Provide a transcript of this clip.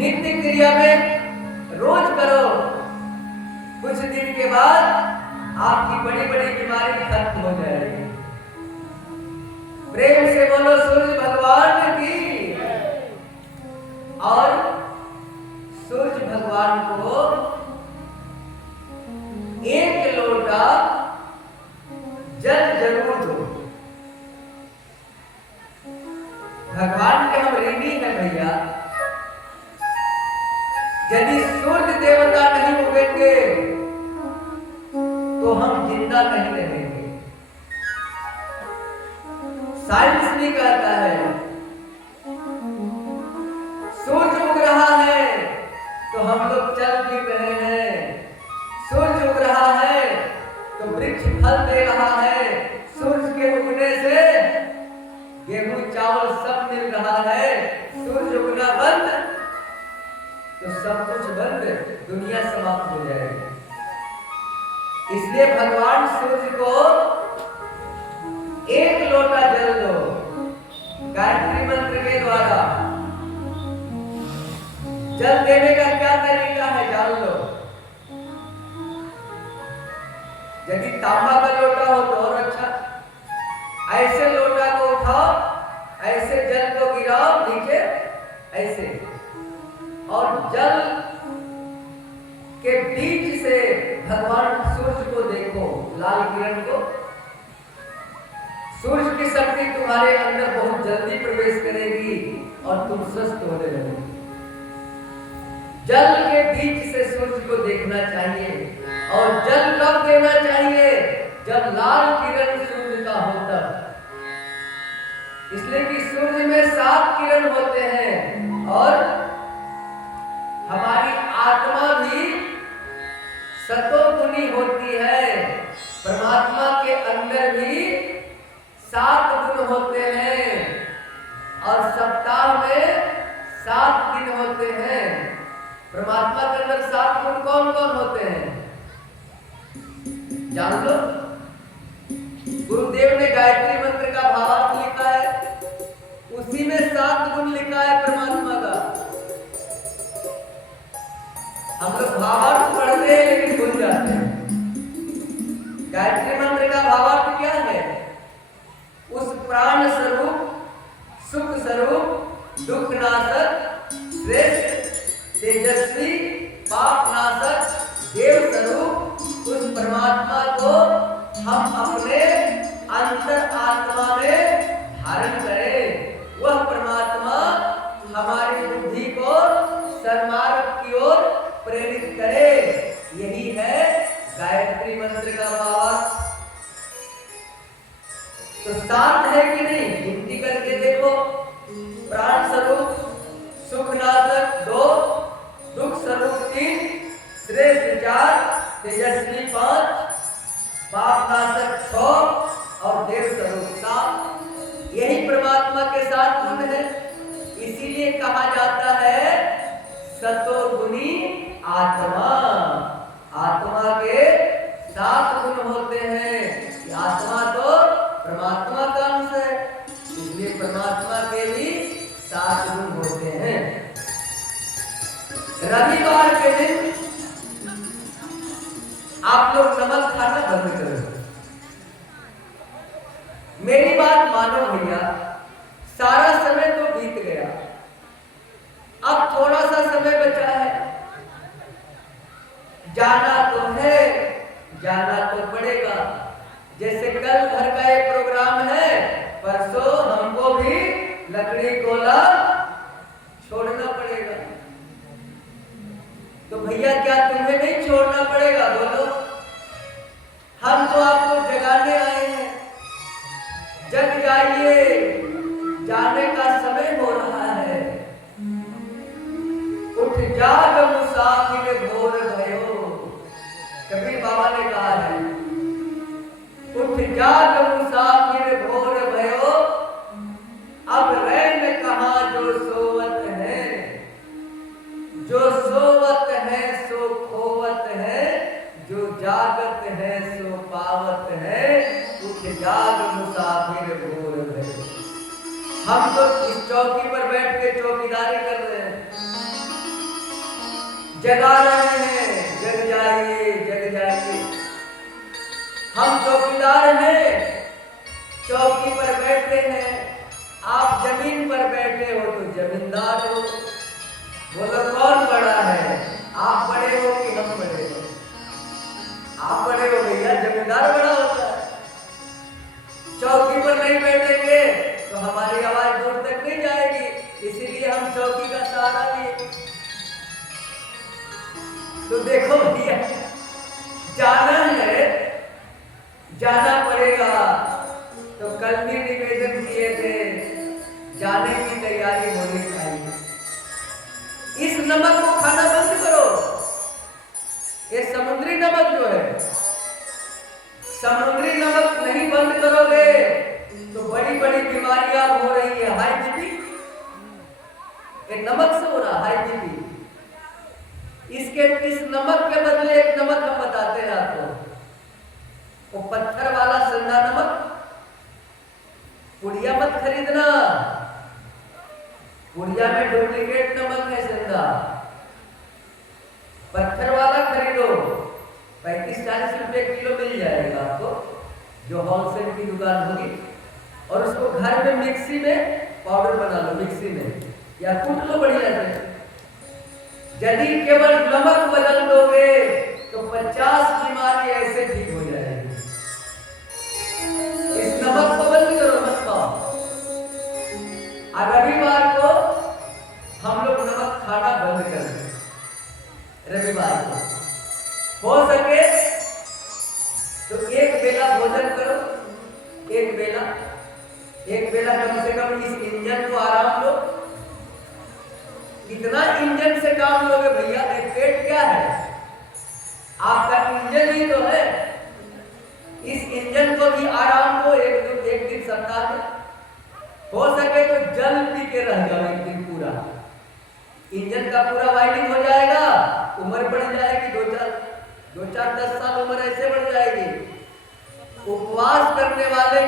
नित्य क्रिया में रोज करो, कुछ दिन के बाद आपकी बड़ी बड़ी बीमारी खत्म हो जाएगी। प्रेम से बोलो सूर्य भगवान की। और सूर्य भगवान को एक लोटा जल जरूर दो। भगवान के हम ऋणी हैं भैया। यदि सूर्य देवता नहीं उगेंगे तो हम जिंदा नहीं रहेंगे। साइंस भी कहता है सूर्य उग रहा है तो हम लोग चल फिर रहे हैं, सूर्य उग रहा है तो वृक्ष फल दे रहा है, सूर्य के उगने से गेहूं चावल सब मिल रहा है। सूर्य उगना बंद तो सब कुछ बंद, दुनिया समाप्त हो जाएगी। इसलिए भगवान सूर्य को एक लोटा जल दो गायत्री मंत्र के द्वारा। जल देने का क्या तरीका है जान लो। यदि तांबा का लोटा हो तो और अच्छा, ऐसे लोटा को उठाओ, ऐसे जल को गिराओ नीचे ऐसे, और जल के बीच से भगवान सूर्य को देखो, लाल किरण को। सूर्य की शक्ति तुम्हारे अंदर बहुत जल्दी प्रवेश करेगी और तुम स्वस्थ होने लगोगे। जल के बीच से सूर्य को देखना चाहिए। और जल कब देना चाहिए? जब लाल किरण सूर्य का हो तब। इसलिए कि सूर्य में 7 किरण होते हैं और हमारी आत्मा भी सतोगुणी होती है। परमात्मा के अंदर भी 7 गुण होते हैं और सप्ताह में 7 दिन होते हैं। परमात्मा के अंदर 7 गुण कौन कौन होते हैं जान लो। गुरुदेव ने गायत्री मंत्र का भावार्थ लिखा है, उसी में 7 गुण लिखा है परमात्मा का। हम लोग भावार्थ पढ़ते हैं लेकिन भूल जाते हैं। गायत्री मंत्र का भावार्थ क्या है? उस प्राण स्वरूप, सुख स्वरूप, दुख नाशक, श्रेष्ठ, तेजस्वी, पाप नाशक, देव स्वरूप उस परमात्मा को हम अपने अंतर आत्मा में धारण करें। वह परमात्मा हमारी बुद्धि को सन्मार्ग की ओर प्रेरित करे। यही है गायत्री मंत्र का भावार्थ। तो 7 है कि नहीं? गिनती करके देखो। प्राण स्वरूप, सुख नाशक 2, दुख स्वरूप 3, श्रेष्ठ 4, तेजस्वी 5, पाप नाशक 6 और देव स्वरूप 7। यही परमात्मा के 7 गुण है। इसीलिए कहा जाता है सतोगुणी आत्मा। आत्मा के 7 गुण होते हैं। आत्मा तो परमात्मा का अंश है, इसलिए परमात्मा के भी 7 गुण होते हैं। रविवार के दिन आप लोग नमक खाना बंद करो। मेरी बात मानो भैया, सारा समय तो बीत गया, अब थोड़ा सा समय बचा है। जाना तो है, जाना तो पड़ेगा। जैसे कल घर का एक प्रोग्राम है, परसों हमको भी लकड़ी गोला छोड़ना पड़ेगा। तो भैया क्या तुम्हें नहीं छोड़ना पड़ेगा? बोलो। हम तो आपको जगाने आए हैं, जग जाइए, जाने का समय हो रहा है। उठ जाग मुसाफिर भोर भयो, कबीर बाबा ने कहा है। उठ जाग मुसाफिर भोर भयो, अब रैन कहाँ जो सोवत है। जो सोवत है सो खोवत है, जो जागत है सो पावत है। उठ जाग मुसाफिर भोर भयो। हम तो इस चौकी पर बैठ के चौकीदारी कर रहे हैं। जगा रहे हैं, जग जाइए, जग जाइए। हम चौकीदार हैं, चौकी पर बैठे हैं, आप जमीन पर बैठे हो तो जमींदार हो। बोलो कौन बड़ा है, आप बड़े हो कि हम बड़े हो? आप बड़े हो भैया, जमींदार बड़ा होता है। चौकी पर नहीं बैठेंगे तो हमारी आवाज दूर तक नहीं जाएगी, इसीलिए हम चौकी का सहारा लिए। तो देखो भैया, जाना है, जाना पड़ेगा। तो कल भी निवेदन किए थे, जाने की तैयारी होनी चाहिए। इस नमक को खाना बंद करो। ये समुद्री नमक जो है, समुद्री नमक नहीं बंद करोगे तो बड़ी बड़ी बीमारियां हो रही है। हाई बीपी ये नमक से हो रहा, हाई बीपी। इस नमक के बदले एक नमक हम बताते हैं आपको, वो पत्थर वाला संदा नमक। पुड़िया मत खरीदना, पुड़िया में डुप्लीकेट नमक है संदा। पत्थर वाला खरीदो, 35-40 रुपए किलो मिल जाएगा आपको, जो होलसेल की दुकान होगी। और उसको घर में मिक्सी में पाउडर बना लो, मिक्सी में या कूट लो बढ़िया से। यदि केवल नमक बदल दोगे तो 50 बीमारी ऐसे ठीक हो जाएगी। इस नमक को बंद करो, मत खाओ। और रविवार को हम लोग नमक खाना बंद कर दें। रविवार को हो सके तो एक बेला भोजन करो, एक बेला कम से कम इस इंजन को आराम दो। कितना इंजन से काम लोगे भैया? एक पेट क्या है? आपका इंजन ही तो है। इस इंजन को भी आराम दो एक दिन सप्ताह में। हो सके तो जल पी के रह जाओ एक दिन पूरा, इंजन का पूरा वाइंडिंग हो जाएगा, उम्र बढ़ जाएगी, 2-4-10 साल उम्र ऐसे बढ़ जाएगी। उपवास करने वाले